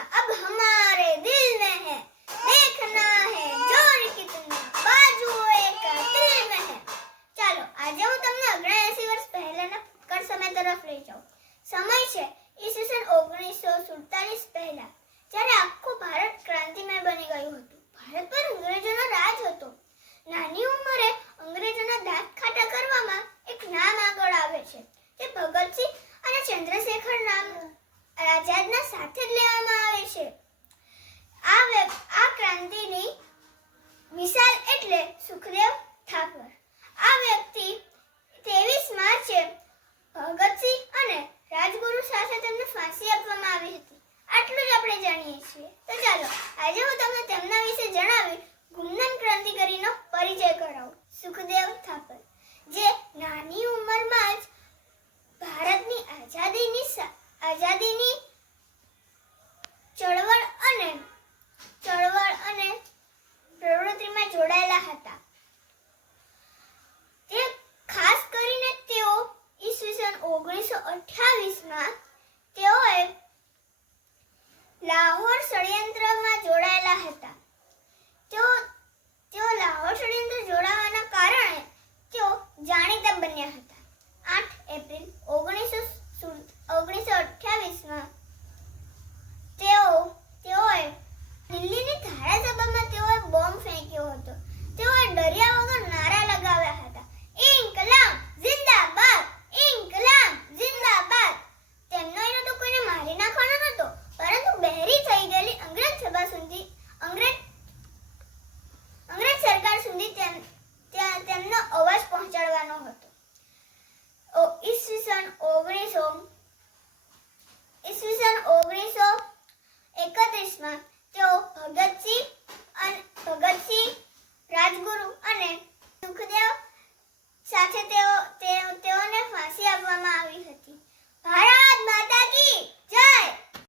दुनिया अब हमारे दिल में है, देखना है जोर कितना बाजुओं का दिल में है। ચાલો આજે હું તમને 79 વર્ષ પહેલાના ભૂતકાળ સમય તરફ લઈ જાઉં। સમય છે ઈસવીસન 1947 પહેલા, જ્યારે આખું ભારત ક્રાંતિમય બની ગયું હતું। ભારત પર અંગ્રેજોનો રાજ હતો। નાની ઉંમરે અંગ્રેજોના દાંત ખાટા કરવામાં એક નામ આગળ આવે છે, તે ભગતસિંહ અને ચંદ્રશેખર નામ આઝાદના સાથે જ લેવામાં આવે છે। આ ક્રાંતિની મિસાલ એટલે સુખદેવ થાપર। આ વ્યક્તિ 23 માર્ચે ભગતસિંહ અને રાજગુરુ સાથે તેમને ફાંસી આપવામાં આવી હતી। આટલું જ આપણે જાણીએ છીએ। તો ચાલો આજે હું તમને તેમના વિશે જણાવી ગુમનામ ક્રાંતિકારીનો પરિચય કરાવું। સુખદેવ થાપર, જે નાની ઉંમરમાં જ ભારતની આઝાદીની ચળવળ અને પ્રવૃત્તિમાં જોડાયેલા હતા। તે ખાસ કરીને તેઓ ઈસવીસન 1928માં તેઓએ લાહોર ષડયંત્રમાં જોડાયેલા હતા। તેઓ લાહોર ષડયંત્ર જોડાવાના કારણે તેઓ જાણીતા બન્યા હતા। 8 એપ્રિલ 1928માં તેઓએ દિલ્હીની ધારાસભામાં તેઓએ બોમ્બ ફેંક્યો હતો। તેઓએ ડર્યા વગર નારા લગાવ્યા હતા, ઇન્કલાબ જિંદાબાદ, ઇન્કલાબ જિંદાબાદ। તેમનો ઈરાદો કોઈને મારી નાખવાનો નહોતો, પરંતુ બહેરી થઈ ગયેલી અંગ્રેજ સરકાર સુધી તેમનો અવાજ પહોંચાડવાનો હતો। ઈસવીસન 19